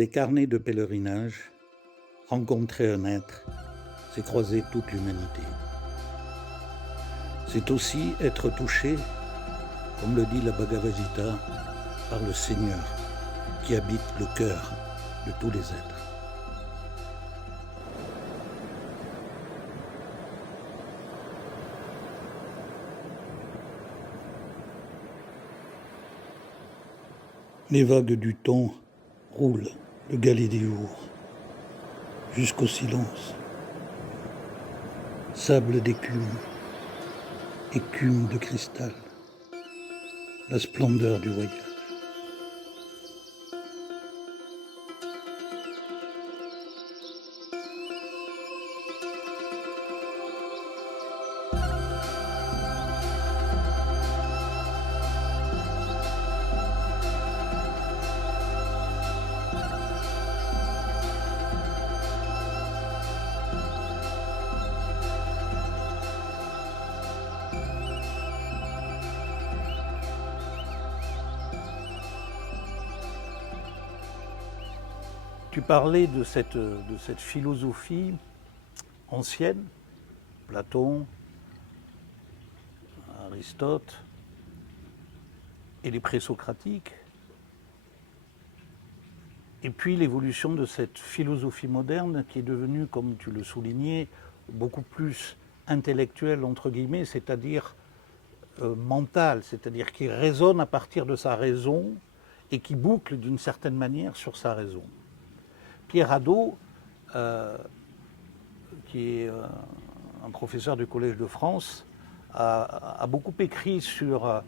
Des carnets de pèlerinage, rencontrer un être, c'est croiser toute l'humanité. C'est aussi être touché, comme le dit la Bhagavad Gita, par le Seigneur qui habite le cœur de tous les êtres. Les vagues du temps roulent le galet des jours jusqu'au silence. Sable d'écume, écume de cristal, la splendeur du voyage. Tu parlais de cette philosophie ancienne, Platon, Aristote et les présocratiques, et puis l'évolution de cette philosophie moderne qui est devenue, comme tu le soulignais, beaucoup plus intellectuelle, entre guillemets, c'est-à-dire mentale, c'est-à-dire qui raisonne à partir de sa raison et qui boucle d'une certaine manière sur sa raison. Pierre Hadot, qui est un professeur du Collège de France, a beaucoup écrit sur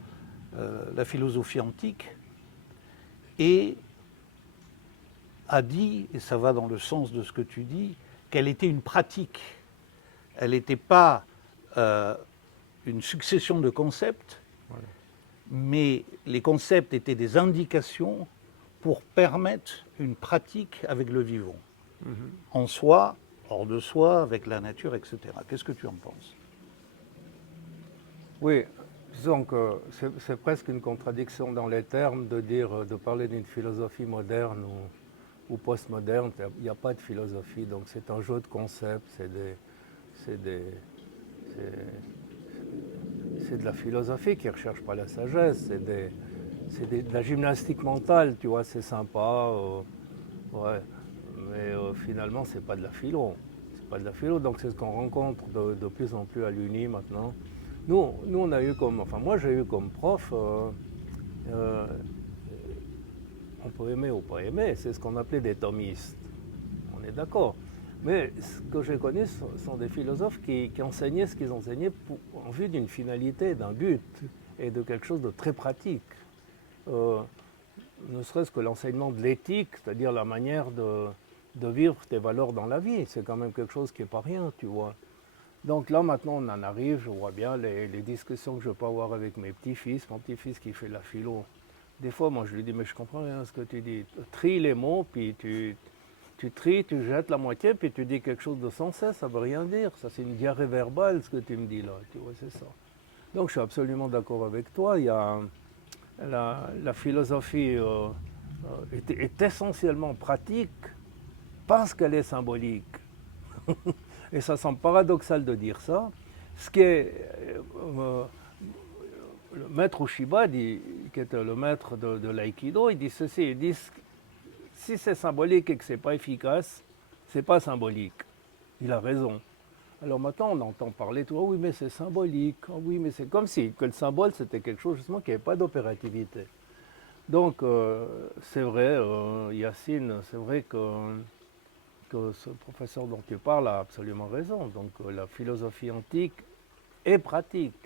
la philosophie antique et a dit, et ça va dans le sens de ce que tu dis, qu'elle était une pratique. Elle n'était pas une succession de concepts, voilà, mais les concepts étaient des indications pour permettre une pratique avec le vivant, en soi, hors de soi, avec la nature, etc. Qu'est-ce que tu en penses? Oui, disons que c'est presque une contradiction dans les termes de parler d'une philosophie moderne ou postmoderne. Il n'y a pas de philosophie, donc c'est un jeu de concepts, c'est de la philosophie qui ne recherche pas la sagesse, de la gymnastique mentale, tu vois, c'est sympa, ouais, mais finalement c'est pas de la philo, donc c'est ce qu'on rencontre de plus en plus à l'Uni maintenant. Nous on a eu moi j'ai eu comme prof, on peut aimer ou pas aimer, c'est ce qu'on appelait des thomistes, on est d'accord. Mais ce que j'ai connu sont des philosophes qui enseignaient ce qu'ils enseignaient en vue d'une finalité, d'un but et de quelque chose de très pratique. Ne serait-ce que l'enseignement de l'éthique, c'est-à-dire la manière de vivre tes valeurs dans la vie, c'est quand même quelque chose qui n'est pas rien, tu vois. Donc là maintenant on en arrive, je vois bien les discussions que je peux avoir avec mes petits-fils, mon petit-fils qui fait la philo. Des fois moi je lui dis mais je comprends rien à ce que tu dis, trie les mots puis tu tries, tu jettes la moitié, puis tu dis quelque chose de sensé, ça ne veut rien dire. Ça, c'est une diarrhée verbale, ce que tu me dis là. Tu vois, c'est ça. Donc, je suis absolument d'accord avec toi. Il y a la philosophie est essentiellement pratique parce qu'elle est symbolique. Et ça semble paradoxal de dire ça. Ce qui est... le maître Ushiba, qui était le maître de l'aïkido, il dit ceci, il dit si c'est symbolique et que ce n'est pas efficace, ce n'est pas symbolique. Il a raison. Alors maintenant, on entend parler, oh oui, mais c'est symbolique, oh oui, mais c'est comme si que le symbole, c'était quelque chose justement qui n'avait pas d'opérativité. Donc, c'est vrai, Yacine, c'est vrai que ce professeur dont tu parles a absolument raison. Donc, la philosophie antique est pratique,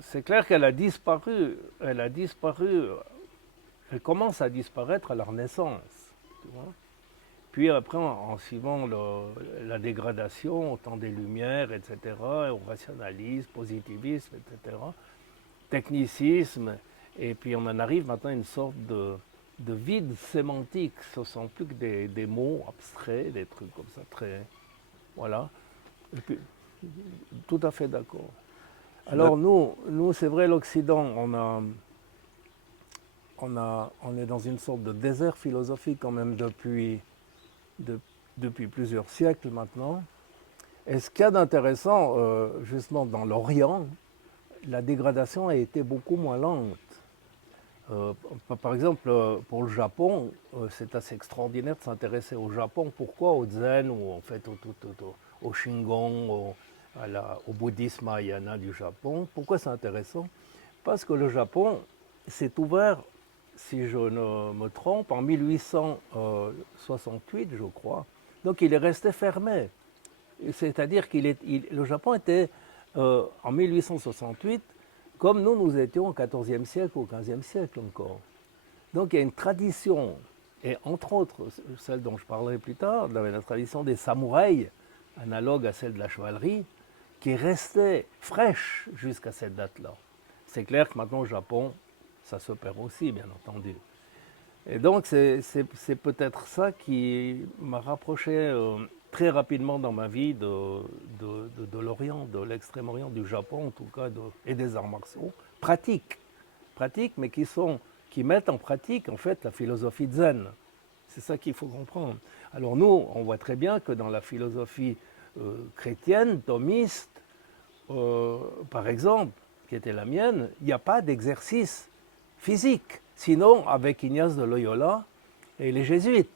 c'est clair qu'elle a disparu, elle commence à disparaître à la Renaissance. Tu vois. Puis après, en suivant la dégradation au temps des Lumières, etc., au rationalisme, positivisme, etc., technicisme, et puis on en arrive maintenant à une sorte de vide sémantique. Ce ne sont plus que des mots abstraits, des trucs comme ça, très... Voilà. Et puis, tout à fait d'accord. Alors nous c'est vrai, l'Occident, on est dans une sorte de désert philosophique quand même depuis plusieurs siècles maintenant. Et ce qu'il y a d'intéressant, justement, dans l'Orient, la dégradation a été beaucoup moins lente. Par exemple, pour le Japon, c'est assez extraordinaire de s'intéresser au Japon. Pourquoi au Zen ou en fait au Shingon, au bouddhisme mahayana du Japon? Pourquoi c'est intéressant? Parce que le Japon s'est ouvert, si je ne me trompe, en 1868, je crois. Donc il est resté fermé. C'est-à-dire que le Japon était, en 1868, comme nous étions au XIVe siècle ou au XVe siècle encore. Donc il y a une tradition, et entre autres, celle dont je parlerai plus tard, la tradition des samouraïs, analogue à celle de la chevalerie, qui est restée fraîche jusqu'à cette date-là. C'est clair que maintenant au Japon, ça se perd aussi, bien entendu. Et donc c'est peut-être ça qui m'a rapproché très rapidement dans ma vie de l'Orient, de l'Extrême-Orient, du Japon en tout cas, et des arts martiaux, pratiques, mais qui mettent en pratique en fait la philosophie zen. C'est ça qu'il faut comprendre. Alors nous, on voit très bien que dans la philosophie chrétienne, thomiste, par exemple, qui était la mienne, il n'y a pas d'exercice physique. Sinon, avec Ignace de Loyola et les jésuites,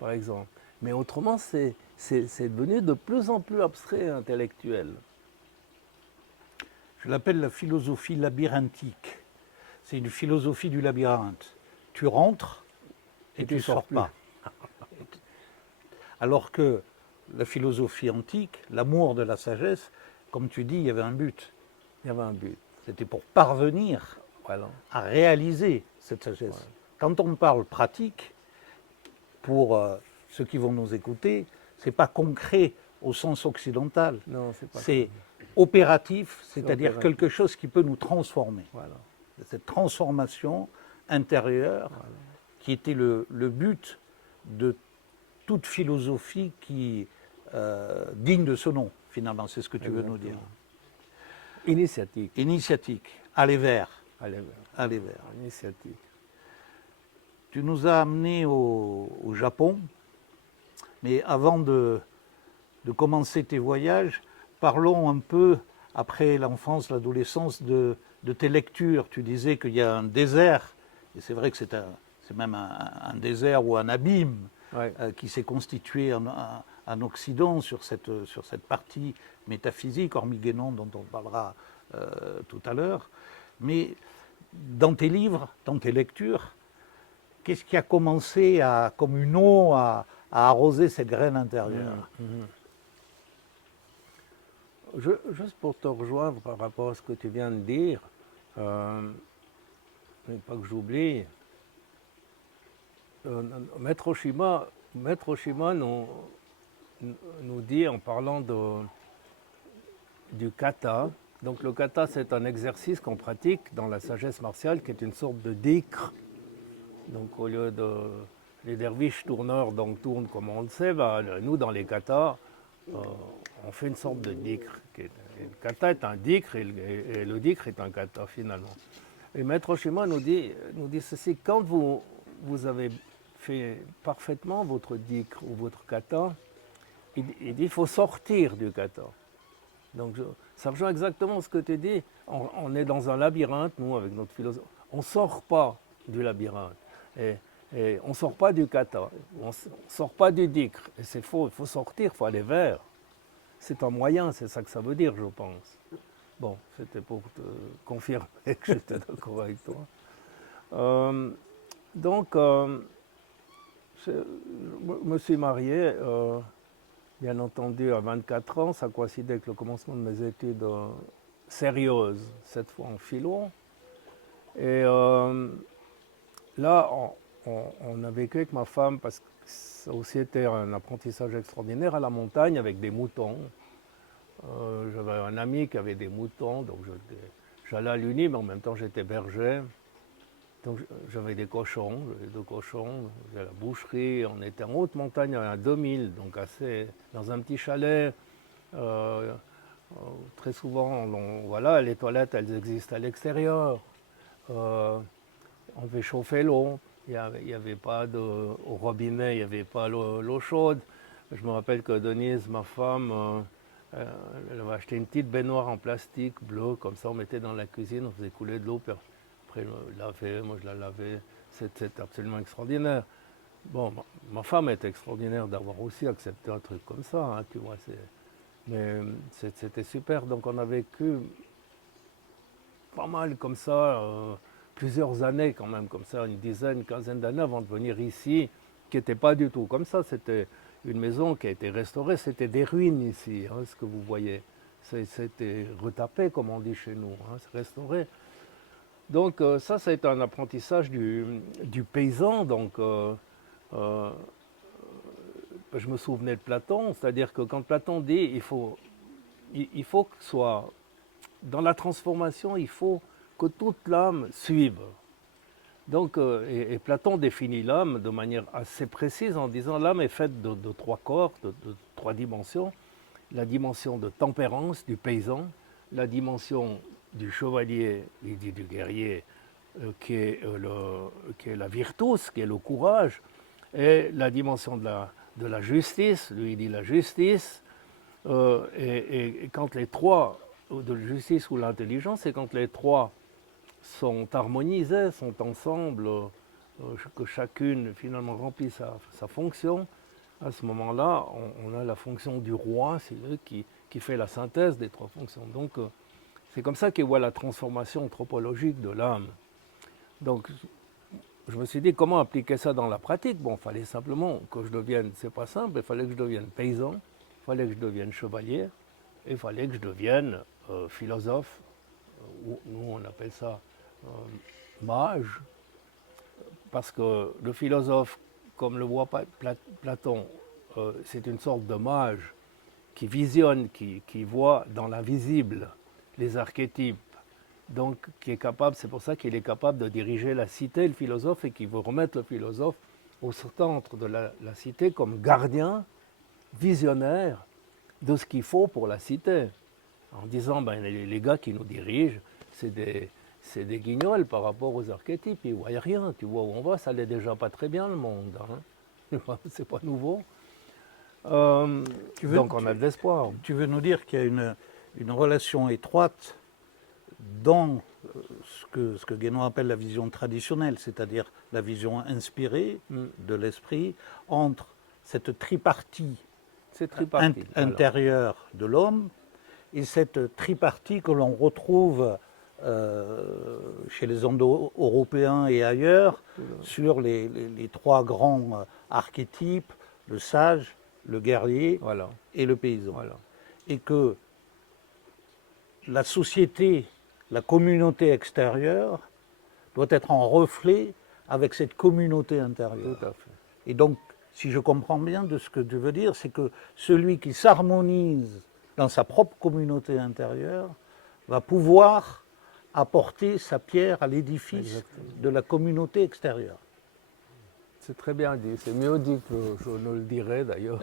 par exemple. Mais autrement, c'est devenu de plus en plus abstrait et intellectuel. Je l'appelle la philosophie labyrinthique. C'est une philosophie du labyrinthe. Tu rentres et tu ne sors pas. Alors que la philosophie antique, l'amour de la sagesse, comme tu dis, il y avait un but. Il y avait un but. C'était pour parvenir à réaliser cette sagesse. Ouais. Quand on parle pratique, pour ceux qui vont nous écouter, ce n'est pas concret au sens occidental. Non, c'est pas c'est opératif, c'est-à-dire quelque chose qui peut nous transformer. Voilà. Cette transformation intérieure qui était le but de toute philosophie qui digne de ce nom, finalement, c'est ce que tu veux nous dire. Initiatique. Initiatique, aller vers. Aller vers. Initiatique. Tu nous as amenés au Japon, mais avant de commencer tes voyages, parlons un peu, après l'enfance, l'adolescence, de tes lectures. Tu disais qu'il y a un désert, et c'est vrai que c'est même un désert ou un abîme qui s'est constitué en Occident sur cette partie métaphysique, hormis Guénon dont on parlera tout à l'heure. Mais dans tes livres, dans tes lectures, qu'est-ce qui a commencé comme une eau à arroser cette graine intérieure? Juste pour te rejoindre par rapport à ce que tu viens de dire, mais pas que j'oublie, Maître Oshima nous dit en parlant du kata. Donc le kata, c'est un exercice qu'on pratique dans la sagesse martiale qui est une sorte de dhikr. Donc au lieu de les derviches tourneurs donc tournent comme on le sait, nous dans les katas, on fait une sorte de dhikr. Le kata est un dhikr et le dhikr est un kata finalement. Et Maître Oshima nous dit ceci: quand vous avez fait parfaitement votre dhikr ou votre kata, il dit qu'il faut sortir du kata. Donc ça rejoint exactement ce que tu dis. On est dans un labyrinthe, nous, avec notre philosophie. On ne sort pas du labyrinthe. Et on ne sort pas du kata. On ne sort pas du dhikr. Et c'est faux. Il faut sortir, il faut aller vers. C'est un moyen, c'est ça que ça veut dire, je pense. Bon, c'était pour te confirmer que j'étais d'accord avec toi. Donc, je me suis marié, bien entendu, à 24 ans. Ça coïncidait avec le commencement de mes études sérieuses, cette fois en philo. Et là, on a vécu avec ma femme, parce que ça aussi été un apprentissage extraordinaire, à la montagne avec des moutons. J'avais un ami qui avait des moutons, donc j'allais à l'Uni, mais en même temps j'étais berger. Donc j'avais des cochons, j'avais 2 cochons, j'avais la boucherie. On était en haute montagne à 2000, donc dans un petit chalet. Très souvent, voilà, les toilettes, elles existent à l'extérieur. on fait chauffer l'eau. Il y avait pas de, au robinet, il n'y avait pas l'eau chaude. Je me rappelle que Denise, ma femme, elle avait acheté une petite baignoire en plastique bleu, comme ça on mettait dans la cuisine, on faisait couler de l'eau, puis après je la lavais, moi je la lavais. C'était absolument extraordinaire. Bon, ma femme est extraordinaire d'avoir aussi accepté un truc comme ça, hein, tu vois. Mais c'était super. Donc on a vécu pas mal comme ça, plusieurs années quand même, comme ça, une dizaine, une quinzaine d'années avant de venir ici, qui n'était pas du tout comme ça. C'était une maison qui a été restaurée, c'était des ruines ici, hein, ce que vous voyez. C'était retapé, comme on dit chez nous, hein, c'est restauré. Donc ça a été un apprentissage du paysan. Donc je me souvenais de Platon, c'est-à-dire que quand Platon dit il faut que soit dans la transformation, il faut que toute l'âme suive. Donc, et Platon définit l'âme de manière assez précise en disant l'âme est faite de trois corps, de trois dimensions. La dimension de tempérance du paysan, la dimension du chevalier et du guerrier qui est la virtus, qui est le courage, et la dimension de la justice, lui il dit la justice, et quand les trois, de la justice ou l'intelligence, et quand les trois sont harmonisés, sont ensemble, que chacune finalement remplit sa fonction, à ce moment-là, on a la fonction du roi, c'est lui qui fait la synthèse des trois fonctions. Donc c'est comme ça qu'il voit la transformation anthropologique de l'âme. Donc je me suis dit comment appliquer ça dans la pratique. Bon, il fallait simplement que je devienne, c'est pas simple, il fallait que je devienne paysan, il fallait que je devienne chevalier, et il fallait que je devienne philosophe, ou nous on appelle ça mage, parce que le philosophe, comme le voit Platon, c'est une sorte de mage qui visionne, qui voit dans l'invisible les archétypes, donc qui est capable, c'est pour ça qu'il est capable de diriger la cité, le philosophe, et qui veut remettre le philosophe au centre de la cité comme gardien, visionnaire de ce qu'il faut pour la cité, en disant ben, les gars qui nous dirigent, c'est des guignols par rapport aux archétypes, ils ne voient rien, tu vois où on va, ça n'allait déjà pas très bien le monde, hein. C'est pas nouveau. Donc on a de l'espoir. Tu veux nous dire qu'il y a une relation étroite dans ce que Guénon appelle la vision traditionnelle, c'est-à-dire la vision inspirée de l'esprit, entre cette tripartie, intérieure de l'homme et cette tripartie que l'on retrouve chez les Indo-Européens et ailleurs sur les trois grands archétypes, le sage, le guerrier et le paysan. Voilà. Et que la société, la communauté extérieure doit être en reflet avec cette communauté intérieure. Tout à fait. Et donc, si je comprends bien de ce que tu veux dire, c'est que celui qui s'harmonise dans sa propre communauté intérieure va pouvoir apporter sa pierre à l'édifice de la communauté extérieure. C'est très bien dit, c'est mieux dit que je ne le dirais d'ailleurs.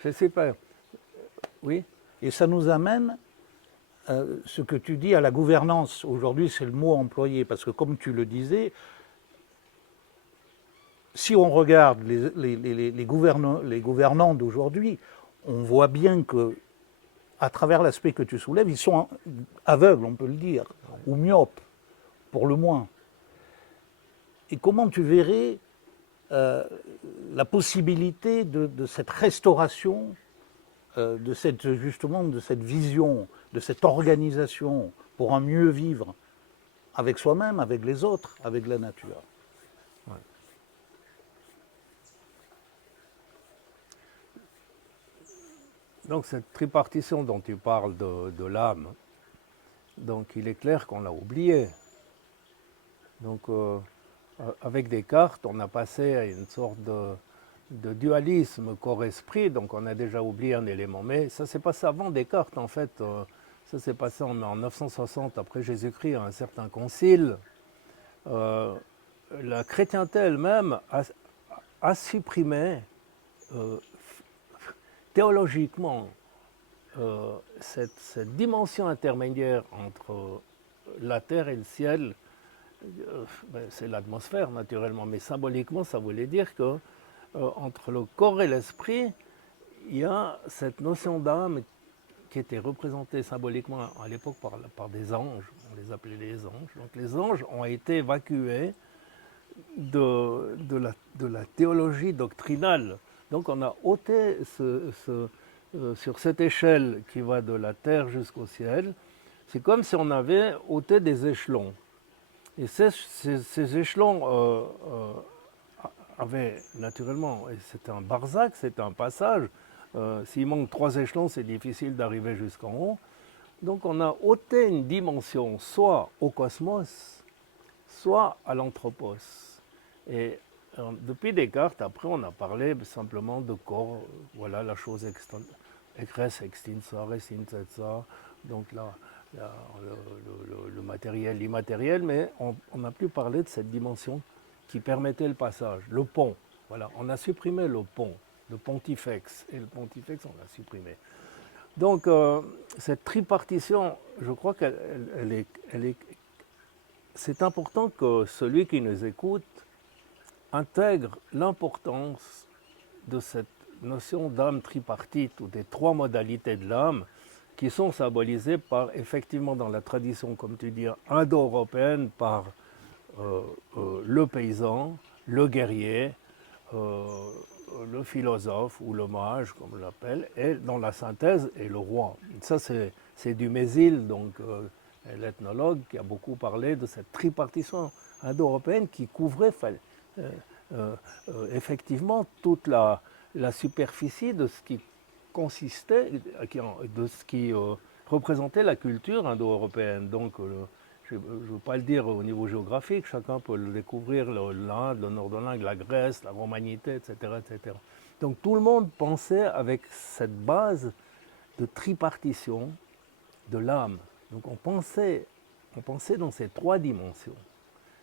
Je sais pas. Oui. Et ça nous amène, ce que tu dis, à la gouvernance. Aujourd'hui, c'est le mot employé, parce que comme tu le disais, si on regarde les gouvernants d'aujourd'hui, on voit bien que, à travers l'aspect que tu soulèves, ils sont aveugles, on peut le dire, ou myopes, pour le moins. Et comment tu verrais la possibilité de cette restauration, justement de cette vision, de cette organisation pour un mieux vivre avec soi-même, avec les autres, avec la nature? Ouais. Donc cette tripartition dont tu parles de l'âme, donc il est clair qu'on l'a oublié. Donc avec Descartes, on a passé à une sorte de dualisme corps-esprit, donc on a déjà oublié un élément. Mais ça s'est passé avant Descartes, en fait. Ça s'est passé en 960 après Jésus-Christ à un certain concile. La chrétienté elle-même a supprimé théologiquement cette dimension intermédiaire entre la terre et le ciel, c'est l'atmosphère naturellement, mais symboliquement, ça voulait dire que entre le corps et l'esprit, il y a cette notion d'âme qui était représentée symboliquement à l'époque par des anges, on les appelait les anges. Donc les anges ont été évacués de la théologie doctrinale. Donc on a ôté sur cette échelle qui va de la terre jusqu'au ciel, c'est comme si on avait ôté des échelons. Et ces échelons avaient naturellement, et c'est un barzac, c'est un passage. S'il manque 3 échelons, c'est difficile d'arriver jusqu'en haut. Donc on a ôté une dimension soit au cosmos, soit à l'anthropos. Et depuis Descartes, après on a parlé simplement de corps, voilà la chose res extinsa, res incessa, donc là, le matériel, l'immatériel, mais on n'a plus parlé de cette dimension qui permettait le passage, le pont. Voilà, on a supprimé le pont, le pontifex, et le pontifex on l'a supprimé. Donc cette tripartition, je crois c'est important que celui qui nous écoute intègre l'importance de cette notion d'âme tripartite ou des 3 modalités de l'âme qui sont symbolisées par, effectivement, dans la tradition, comme tu dis, indo-européenne, par le paysan, le guerrier, le philosophe ou le mage, comme on l'appelle, et dans la synthèse, et le roi. Ça, c'est du Mézil, donc l'ethnologue, qui a beaucoup parlé de cette tripartition indo-européenne qui couvrait effectivement toute la superficie de ce qui consistait, de ce qui représentait la culture indo-européenne. Donc, je ne veux pas le dire au niveau géographique, chacun peut le découvrir, l'Inde, le nord de l'Inde, la Grèce, la romanité, etc., etc. Donc tout le monde pensait avec cette base de tripartition de l'âme. Donc on pensait dans ces 3 dimensions.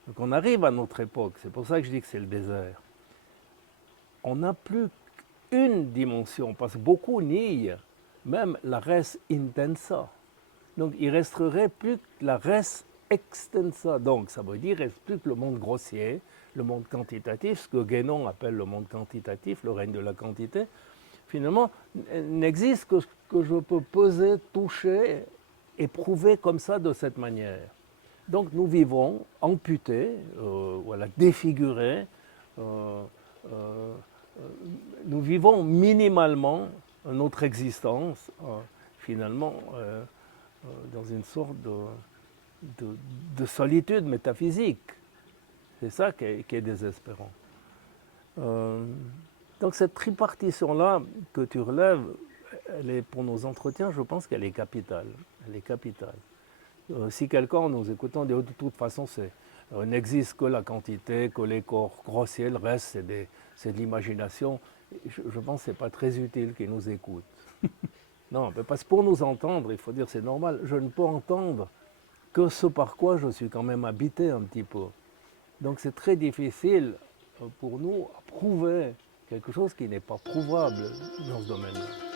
Donc on arrive à notre époque, c'est pour ça que je dis que c'est le désert. On n'a plus qu'une dimension, parce que beaucoup nient même la res intensa. Donc il ne resterait plus que la res extensa. Donc ça veut dire qu'il ne reste plus que le monde grossier, le monde quantitatif, ce que Guénon appelle le monde quantitatif, le règne de la quantité. Finalement, n'existe que ce que je peux peser, toucher et prouver comme ça, de cette manière. Donc nous vivons amputés, voilà, défigurés, nous vivons minimalement notre existence, finalement, dans une sorte de solitude métaphysique. C'est ça qui est désespérant. Donc cette tripartition-là que tu relèves, elle est, pour nos entretiens, je pense qu'elle est capitale. Elle est capitale. Si quelqu'un, en nous écoutant, dit de toute façon, n'existe que la quantité, que les corps grossiers, le reste, c'est de l'imagination, je pense que ce n'est pas très utile qu'il nous écoute. Non, parce que pour nous entendre, il faut dire c'est normal, je ne peux entendre que ce par quoi je suis quand même habité un petit peu. Donc c'est très difficile pour nous à prouver quelque chose qui n'est pas prouvable dans ce domaine-là.